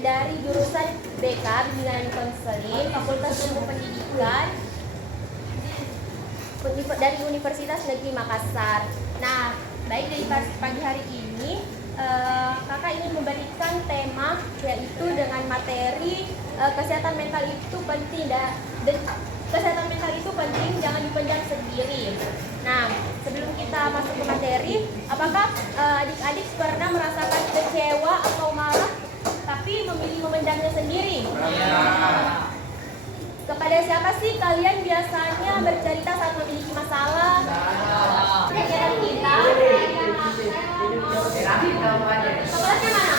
dari jurusan BK, Bimbingan Konseling, Fakultas Ilmu Pendidikan dari Universitas Negeri Makassar. Nah, baik dari pagi hari ini kakak ingin memberikan tema yaitu dengan materi kesehatan mental itu penting dan kesehatan mental itu penting, jangan dipendam sendiri. Nah, sebelum kita masuk ke materi, apakah adik-adik pernah merasakan kecewa atau marah tapi memilih memendamnya sendiri? Ya. Kepada siapa sih kalian biasanya bercerita saat memiliki masalah? Kegiatan kita. Kelasnya mana?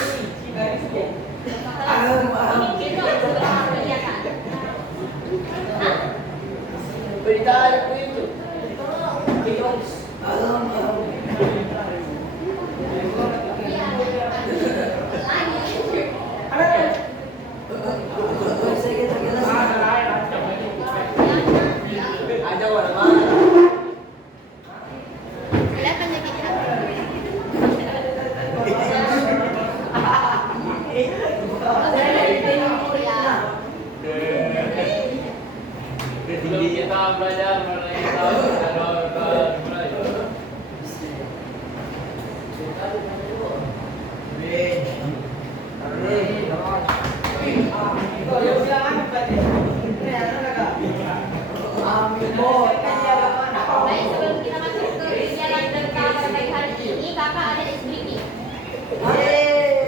Berita aku itu. Baik, sebelum kita masuk ke kegiatan kita pada pagi hari ini, kakak ada ice breaking.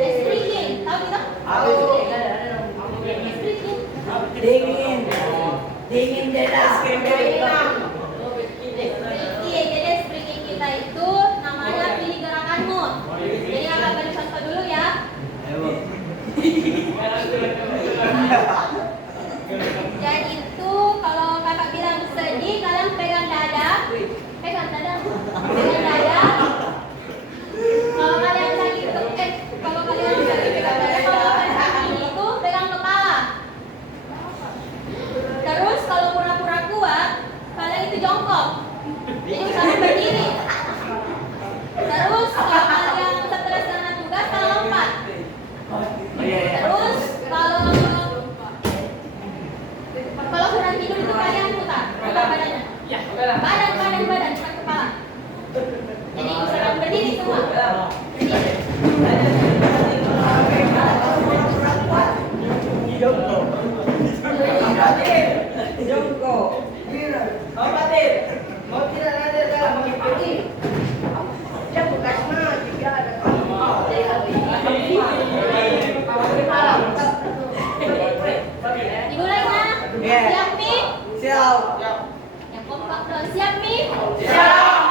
Ice breaking, tahu kita? Ice breaking. Dingin dada. Jadi ice breaking kita itu namanya pilih gerakanmu. Jadi kakak beri contoh dulu ya. Dan itu kalau kakak bilang sedih, kalian pegang dada. Pegang dada. Kalau kalian sakit kalau kalian sakit pegang dada, kalau kalian sakit itu pegang kepala. Terus kalau pura-pura kuat, kalian itu jongkok. Jadi usahakan berdiri. Terus kalau kalian stres karena tugas, kalian lompat. Terus kalau kurang tidur itu kalian putar badannya. Badan, bukan kepala. Jadi usahakan berdiri semua. Dimulainya. Siap nih? Siap. Yang kompak dong. Siap nih? Siap.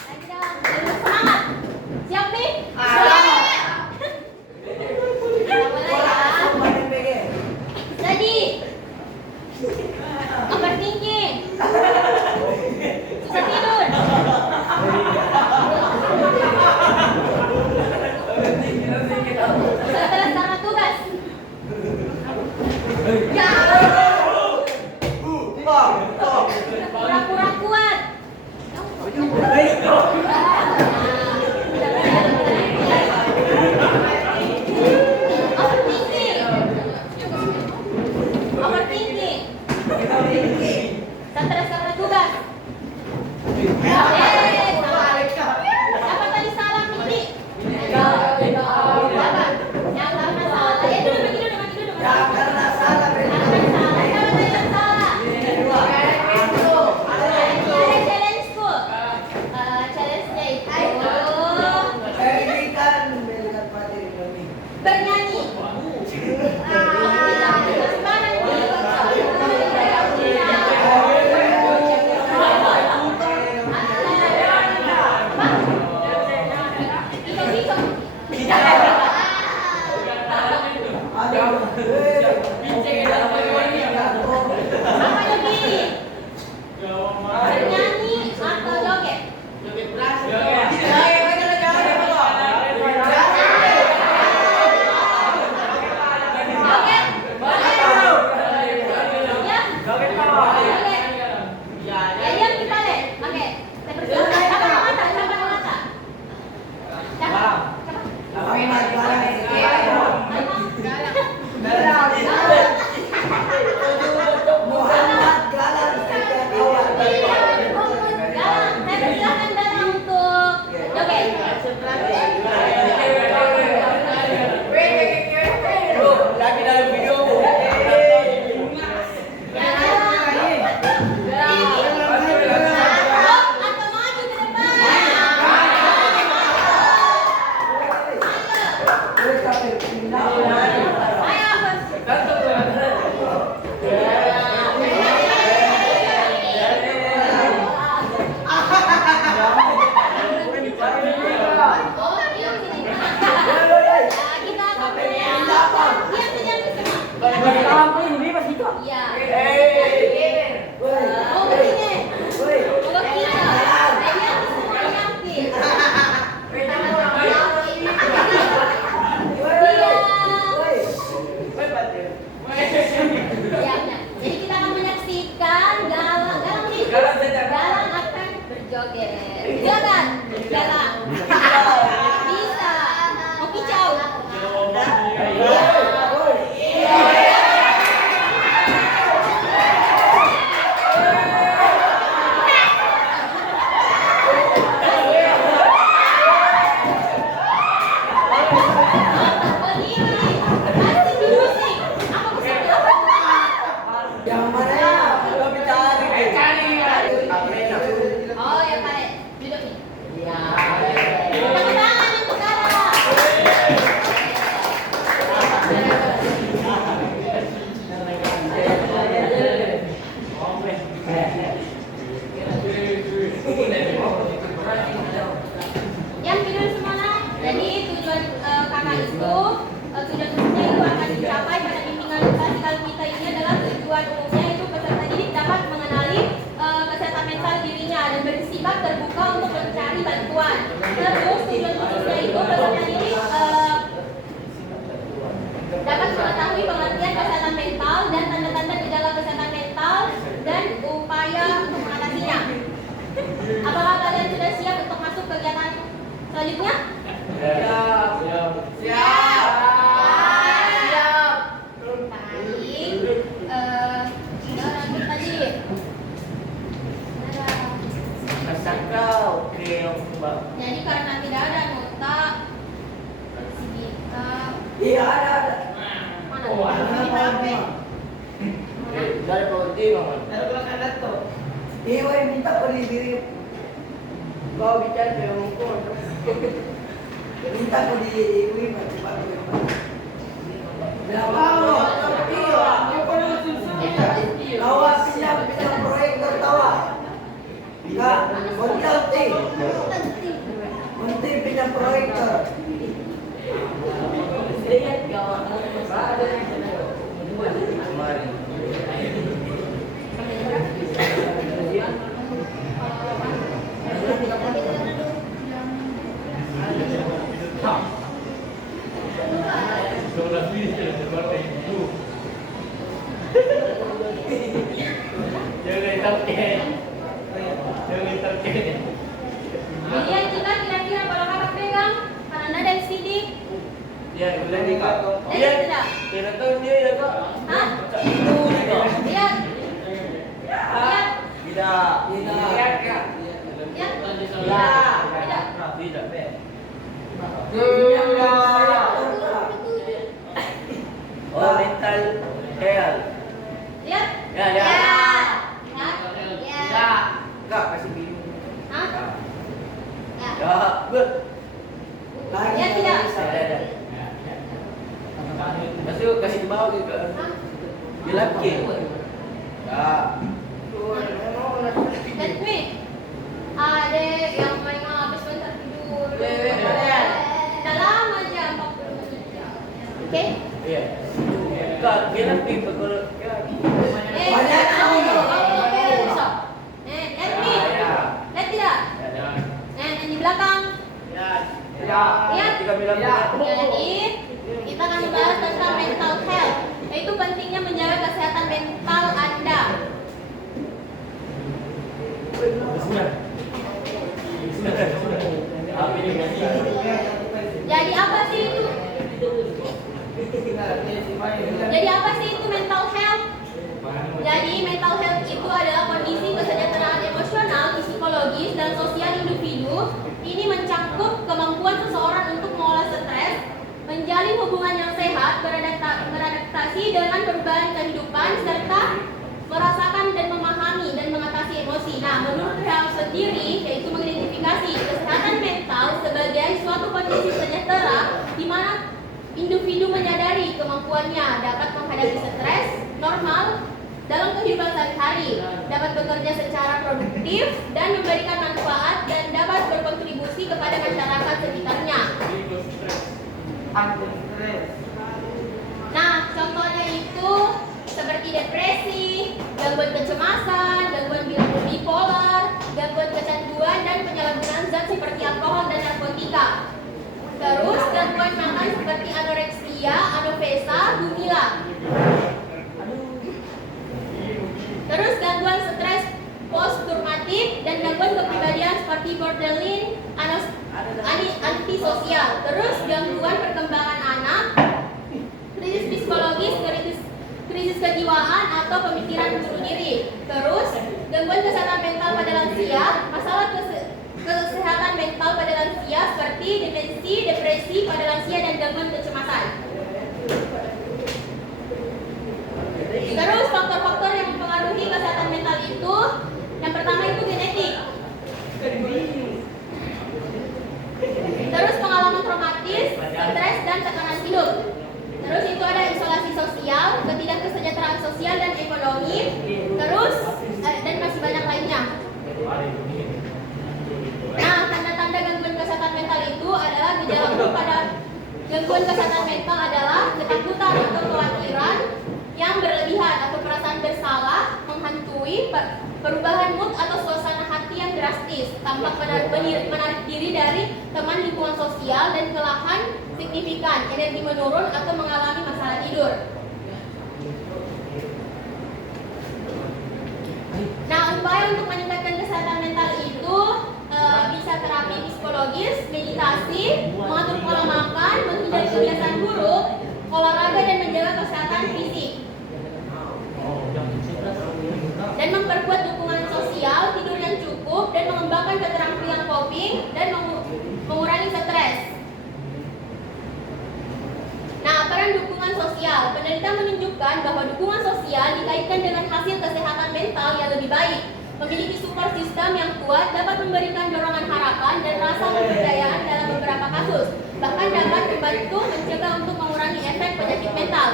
Lagi dong. Semangat. Siap nih? Siap. Mulai ya. Jadi overthinking. Susah tidur. Stres karena tugas. Pura-pura kuat. Overthinking. Stres karena tugas. Siapa tadi salah pilih? Siapa? Yang karena salah. Mati dulu. Karena salah. Siapa tadi yang salah? Ada challenge-ku. Challenge-nya itu bernyanyi. Semangat nih. Joget. Silakan. Jalan. Bisa. Mau kicau. Berdiri. Masih di musik. Apa pesannya? Yang mana ya? Belum dicari. Oh ya Pak, duduk nih. Iya. Tepuk tangan untuk Kara. Yang tidur semuanya. Jadi tujuan kakak itu tujuan umumnya itu akan dicapai pada bimbingan klasikal kita ini adalah tujuan umumnya itu peserta didik dapat mengenali kesehatan mental dirinya dan bersikap terbuka untuk mencari bantuan. Terus tujuan khususnya itu peserta didik dapat mengetahui pengertian kesehatan mental dan tanda-tanda gejala kesehatan mental dan upaya untuk mengatasinya. Apakah kalian sudah siap untuk masuk kegiatan selanjutnya? Siap. Siap. Baik. Lanjut tadi. Oke, Mbak. Jadi karena tidak ada nota kita Iya, ada. mana? Dari penting, Mama. Iya, woy, minta ko dibiri. Kau bicara ke Mungkul. Minta ko di iwi pati-pati. Berapa lo? Tawa pindah proyek tertawa. Enggak, konti. Konti pindah proyektor. Dilihat juga kira-kira kalau kakak pegang karena dan sidik. Ya, boleh nih kak. Lihat tidak? Tidak tahu dia ya kak. Hah? Itu nih kak. Lihat. Lihat. Tidak. Lihat, Kak. Lihat. Tidak. Tidak. Tidak. Oh, mental health. Lihat. Ya, ya. Lihat. Ya. Kak kasih bingung. Hah? Ya. Ya, good. Lihat tidak? Ya. Masuk kasih ke bawah gitu. Hah? Bilang ke. Ya. Let me. Adek yang main habis bentar tidur. Udah lama aja 40 menit. Oke? Iya. Kak, bilang ke kalau ya. Banyak tahu. Bisa. Let me. Ya. Lihat tidak? Ya. Yang di belakang. Ya. Lihat. Jika bilang Jadi kita akan membahas tentang mental health, yaitu pentingnya menjaga kesehatan mental Anda. Jadi apa sih itu? Jadi apa sih itu mental health? Jadi mental health itu adalah kondisi kesejahteraan emosional, psikologis, dan sosial individu. Ini mencakup kemampuan seseorang untuk mengolah stres, menjalin hubungan yang sehat, beradaptasi dengan perubahan kehidupan, serta merasakan dan memahami dan mengatasi emosi. Nah, menurut Health sendiri, yaitu mengidentifikasi kesehatan mental sebagai suatu kondisi sejahtera di mana individu menyadari kemampuannya dapat menghadapi stres normal dalam kehidupan sehari-hari, dapat bekerja secara produktif dan memberikan manfaat dan dapat berkontribusi kepada masyarakat sekitarnya. Nah, contohnya itu seperti depresi, gangguan kecemasan, gangguan bipolar, gangguan kecanduan, dan penyalahgunaan zat seperti alkohol dan narkotika. Terus gangguan makan seperti anoreksia, anorexia, bulimia. Terus gangguan stres post traumatik dan gangguan kepribadian anti-borderline, antisosial. Terus gangguan perkembangan anak, krisis psikologis, krisis kejiwaan atau pemikiran bunuh diri. Terus gangguan kesehatan mental pada lansia, masalah kesehatan mental pada lansia seperti demensi, depresi pada lansia dan gangguan kecemasan. Terus faktor-faktor yang mempengaruhi kesehatan mental itu, yang pertama itu genetik. Terus pengalaman traumatis, stres dan tekanan hidup. Terus itu ada isolasi sosial, ketidaksejahteraan sosial dan ekonomi. Terus dan masih banyak lainnya. Nah, tanda-tanda gangguan kesehatan mental itu adalah gejala umum pada gangguan kesehatan mental adalah ketakutan atau kekhawatiran yang berlebihan atau perasaan bersalah menghantui, perubahan mood atau suasana hati yang drastis, tampak menarik diri dari teman, lingkungan sosial dan kelelahan signifikan, energi menurun atau mengalami masalah tidur. Nah, upaya untuk meningkatkan kesehatan mental itu bisa terapi psikologis, meditasi, mengatur pola makan, menghindari kebiasaan buruk, olahraga dan menjaga kesehatan fisik. Dan memperkuat dukungan sosial, tidur yang cukup, dan mengembangkan keterampilan coping dan mengurangi stres. Nah, peran dukungan sosial. Penelitian menunjukkan bahwa dukungan sosial dikaitkan dengan hasil kesehatan mental yang lebih baik. Memiliki support system yang kuat dapat memberikan dorongan harapan dan rasa kepercayaan dalam beberapa kasus. Bahkan dapat membantu mencegah untuk mengurangi efek penyakit mental.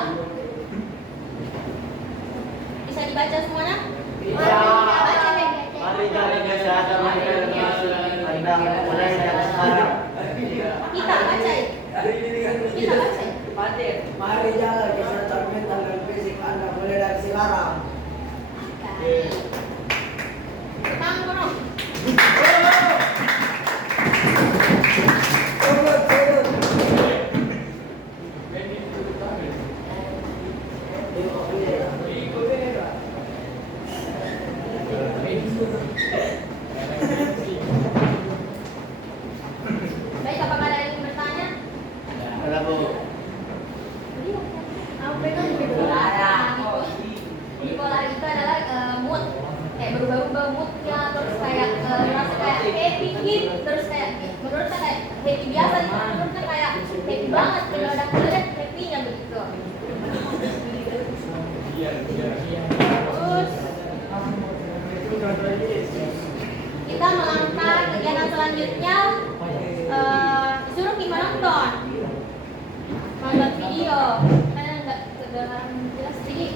Bisa dibaca semuanya? Baca, Mari cari kesehatan mental Anda mulai dari sekarang. Kita baca ya? Kita baca ya? Mari jaga kesehatan mental dan fisik Anda mulai dari sekarang. Tangan kono. Baik, apakah ada yang bertanya? Ada Bu. Bipolar itu adalah mood, kayak berubah-ubah moodnya, terus kayak merasa kayak happy gitu, terus kayak menurut saya kayak happy biasa, menurut saya kayak happy banget, kalau ada meledak happy-nya begitu. Terus kita melangkah kegiatan selanjutnya, disuruh kita nonton video, karena nggak kedengaran jelas sedikit.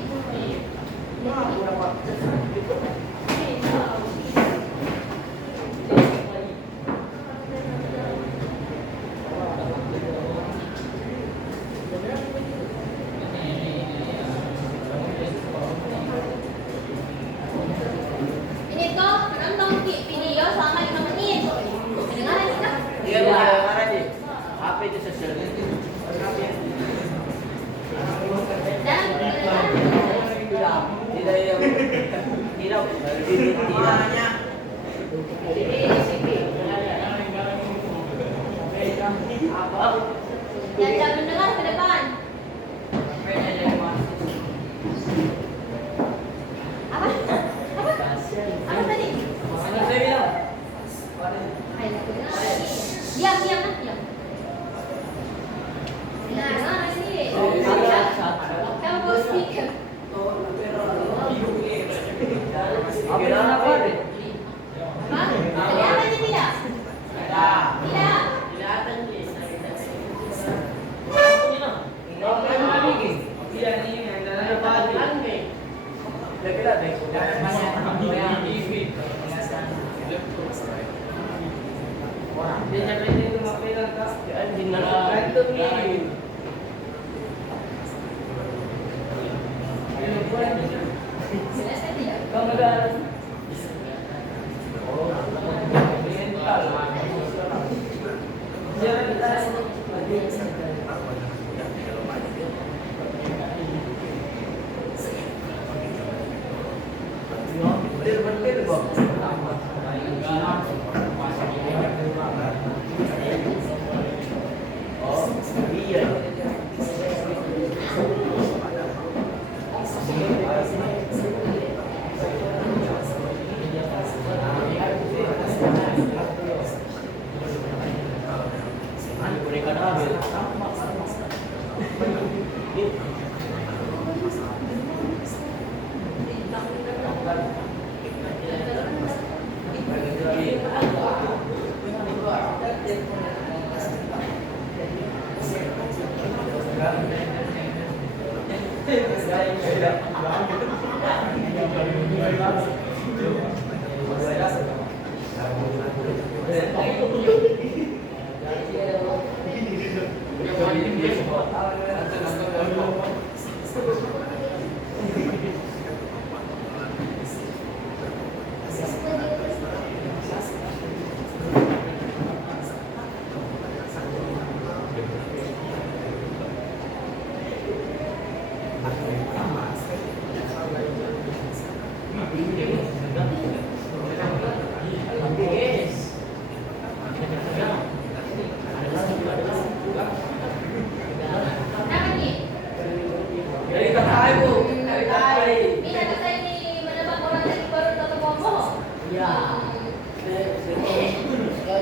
Ini tuh menonton video selama 5 menit. Kedengaran tidak? Iya, Bu. Mana nih? Apa itu sosial? Dan kedengaran Tidak ya. Tidak. yang tidak mendengar ke depan. Apa? Apa tadi? Diam. Nah, sini. Kamu bawa speaker. Apa apa deh? Apa? Kelihatannya tidak? Tidak. Selesai tidak? Betul, Bang. Kenapa nih? Dari kakak ibu, dari kakak. Ini kata saya ini menebak orang yang baru datang ngomong. Iya.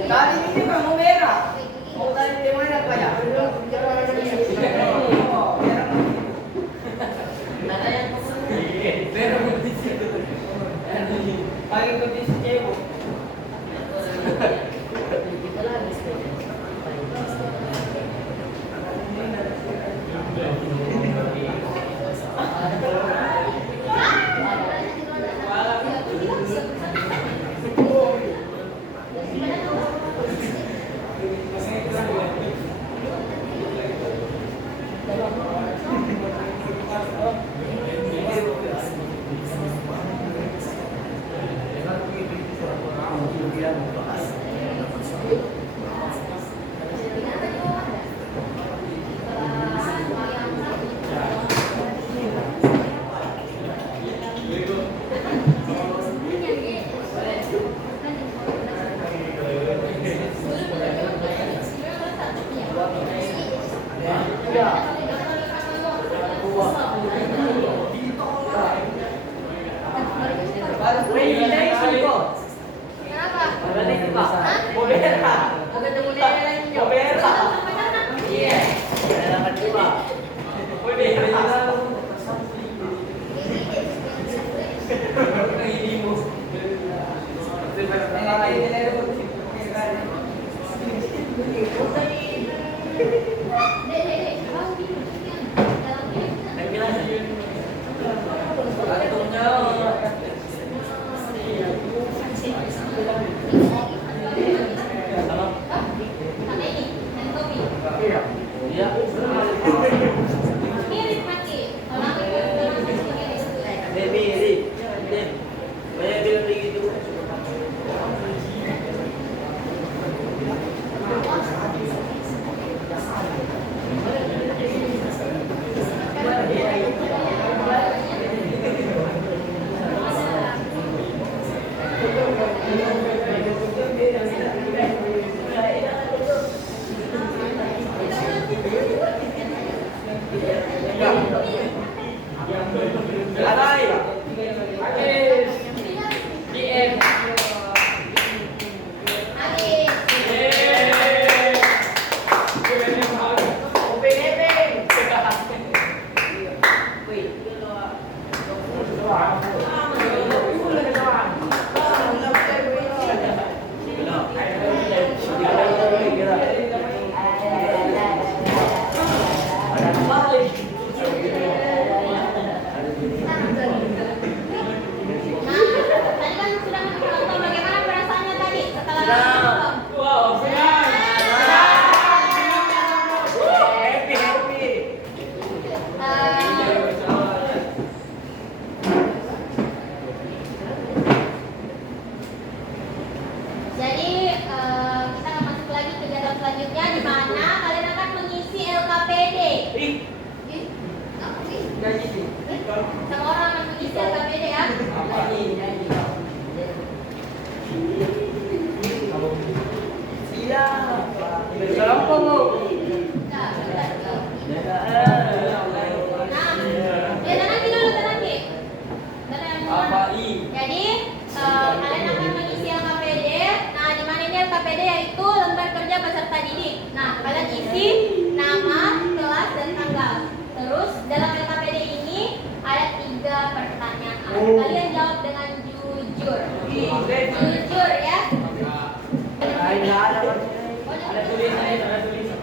Tadi ini kan mau merah. Mau tadi di mana Pak ya? Oh, merah. Nada yang merah putih itu. Pakai putih cewek. Kenapa? Mau ketemu Dede lainnya? Iya. Mirip mati. Tadi kan sudah menonton bagaimana perasaannya tadi setelah nonton. Jadi kita akan masuk lagi ke jadwal selanjutnya di mana kalian akan mengisi LKPD. Sama orang akan mengisi LKPD ya. Nah, ya nanti dulu nanti. Jadi kalian akan mengisi LKPD. Nah, di mana ini LKPD? LKPD yaitu lembar kerja peserta didik. Nah, kalian isi nama, kelas, dan tanggal. Terus dalam LKPD ini ada 3 pertanyaan. Kalian jawab dengan jujur. Jujur ya. Ada tulisan, ada tulisan.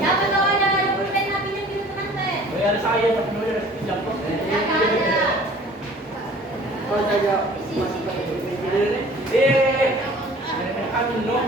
Siapa tahu ada pulpen HP-nya gitu teman saya? Ada saya tapi ada jemput. Amin no.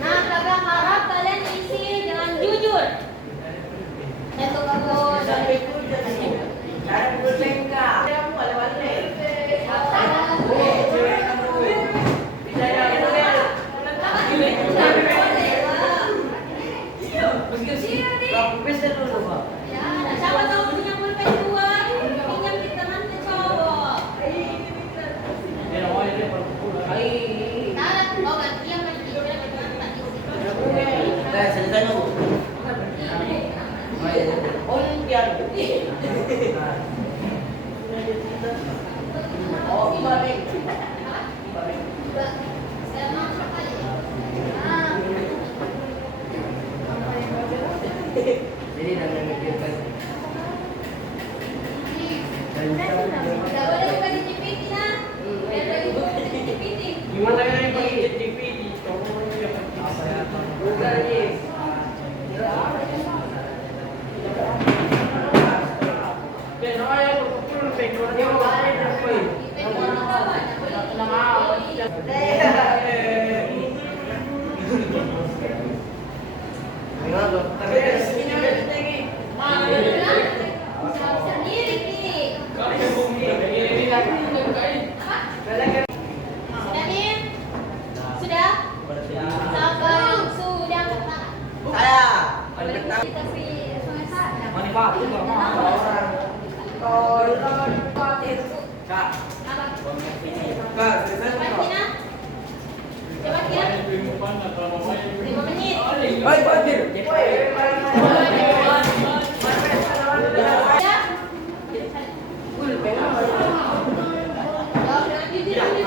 Nah, kakak harap kalian isi dengan jujur. Itu kamu. Siapa tahu punya pulpen 2, pinjam di teman cowok. Oh, gantian lagi. Jadi dengan memikirkan Tidak boleh buka di GPT nah. Biar lagi buka di GPT. Gimana yang pakai TV di bukan ini. Sendiri nih. Sudah nih? Sudah? Sabar, sudah kata. Saya. Coba kira 5 menit. Baik, Fatir. Ya? Jawab dengan jujur juga.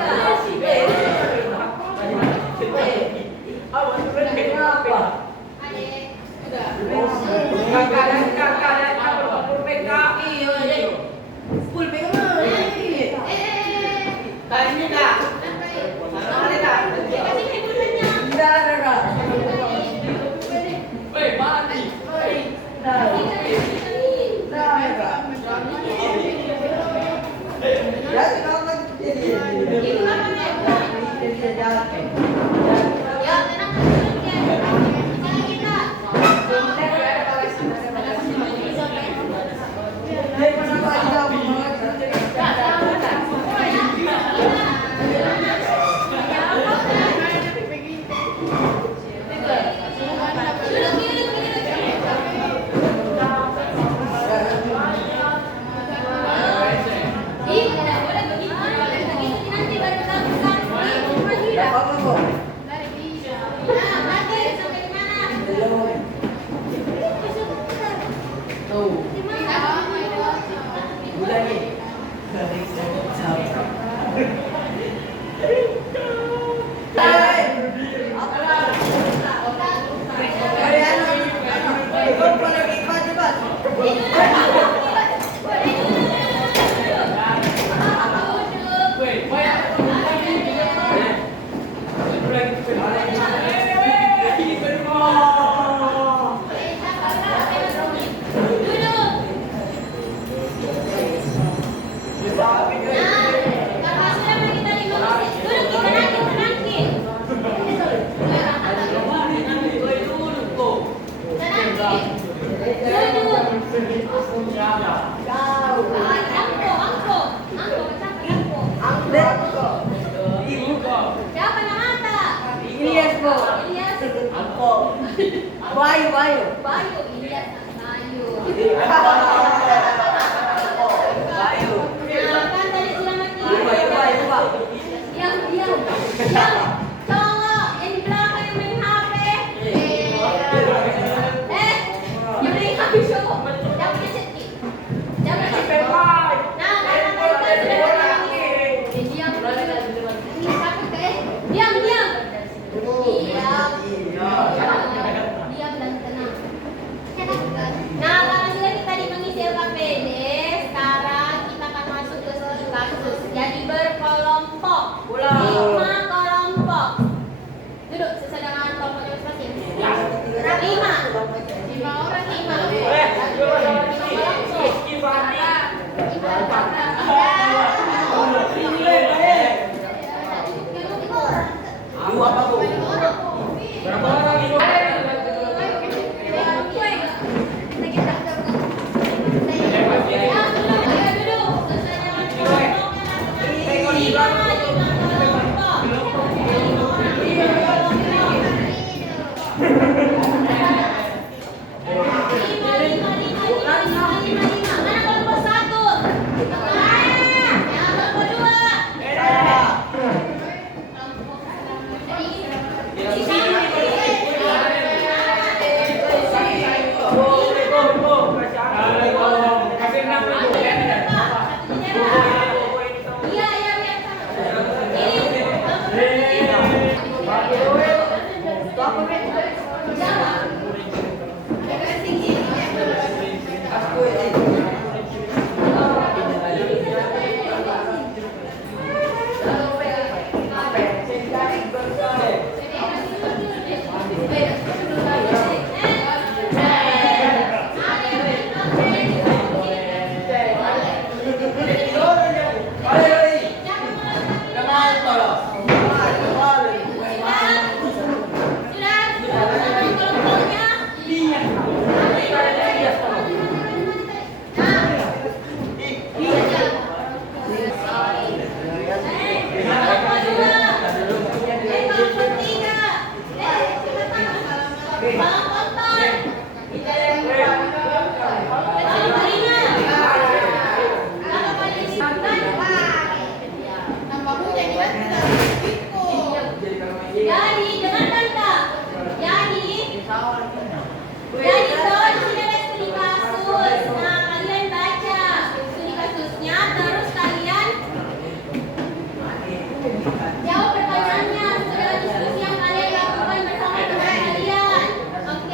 Adek. Kasih pulpennya. Bayu, Bayu. Bayu, iya Bayu. Bayu. Nah, kan tadi sudah mati. Coba. Diam. Cowok yang di belakang yang main HP. Yang main HP cowok. Jangan kecil. Jangan kecil. Nah, kan sudah mati. Diam. Diam dan tenang. Nah, karena sudah kita mengisi LKPD, sekarang kita akan masuk ke studi kasus. Jadi berkelompok. 5 kelompok. Duduk sesuai dengan kelompoknya masing-masing. 5 orang. 5 Dua apa, Bu? Berapa orang itu? Jawab pertanyaannya sesuai dengan diskusi yang kalian lakukan bersama teman kalian. Oke.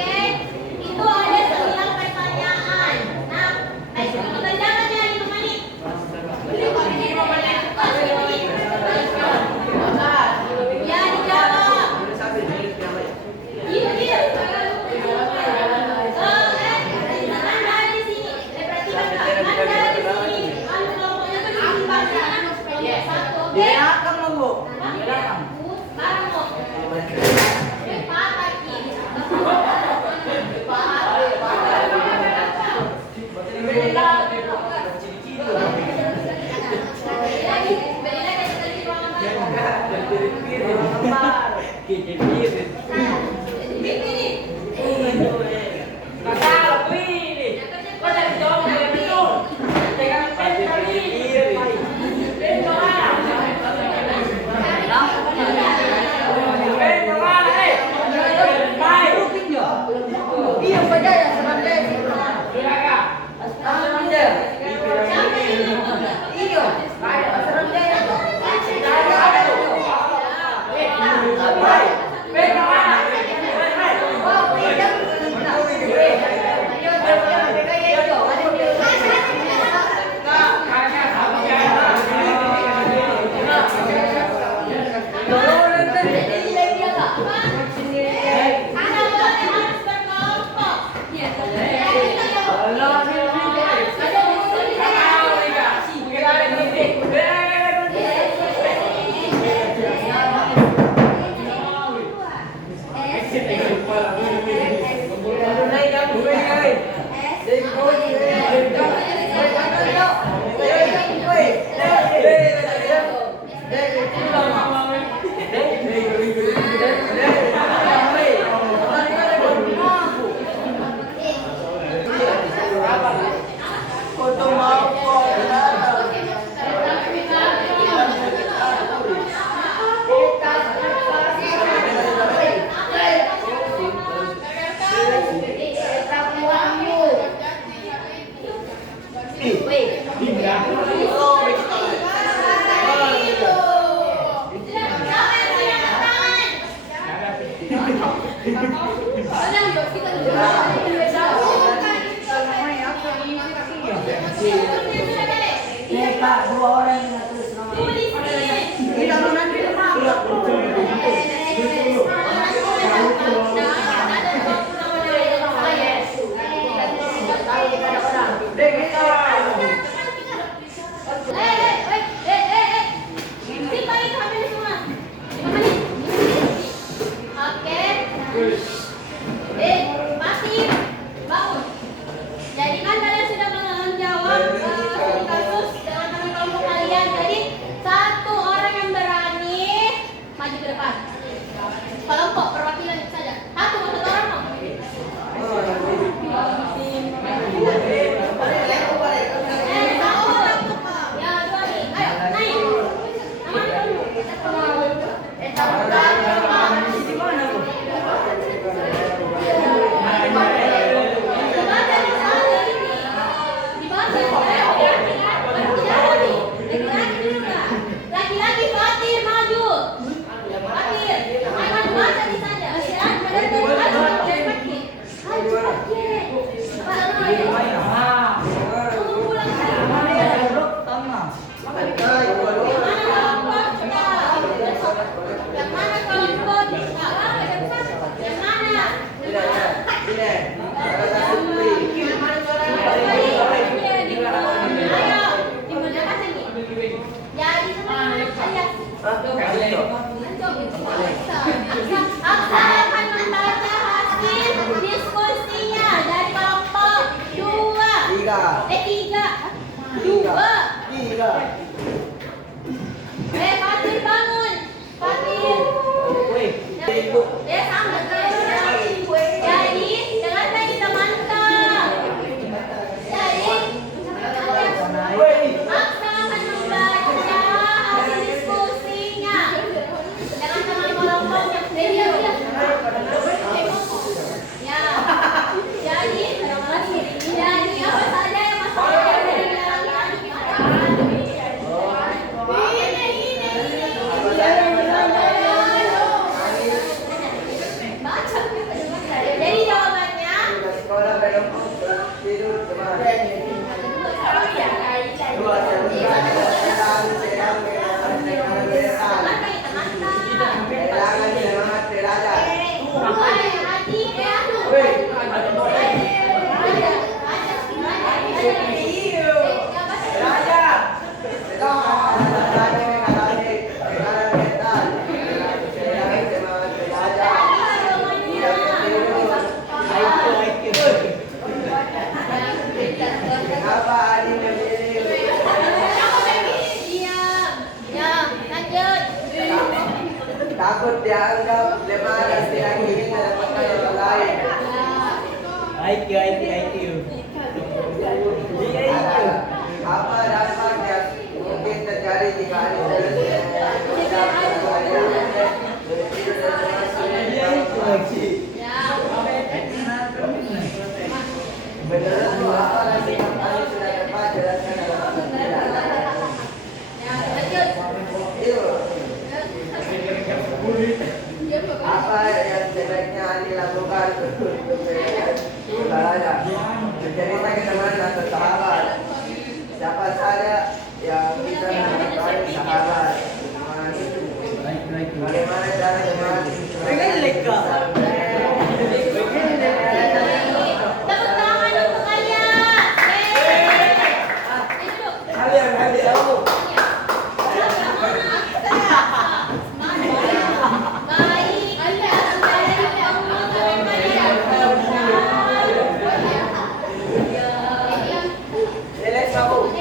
Pati ya. Takut dianggap lemah yang ingin mendapatkan orang lain. IQ. Apa dapat yang mungkin terjadi jika ada menurutmu apa lagi yang kami sudah dapat jelaskan dalam apa yang sebaiknya dilakukan untuk saudaranya bercerita ke teman atau sahabat siapa saja yang bisa menemukan sahabat bagaimana cara teman Tepuk tangan untuk kalian. kalian tahu Jelas tahu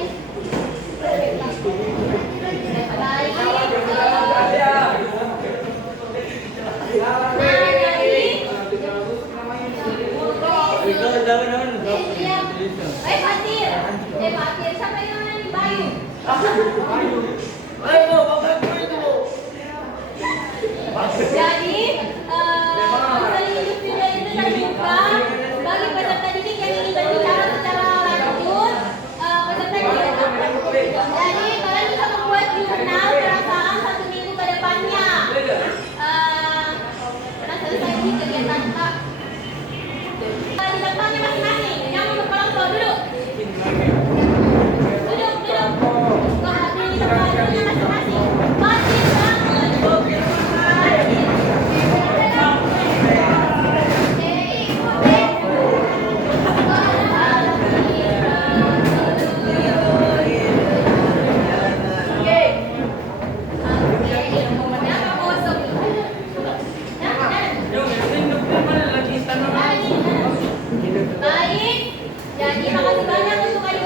Fatir, siapa yang namanya nih Bayu? Jadi, misalnya YouTube video itu terbuka bagi peserta didik yang ingin berbicara secara lanjut. Peserta didik, jadi kalian bisa membuat jurnal perasaan 1 minggu ke depannya. Karena selesai di kegiatan Kak. Di tempatnya masing-masing, jangan berkelompok tua duduk. Duduk. Kau di tempatnya masing-masing. Fatir bangun. Baik, jadi makasih banyak untuk kalian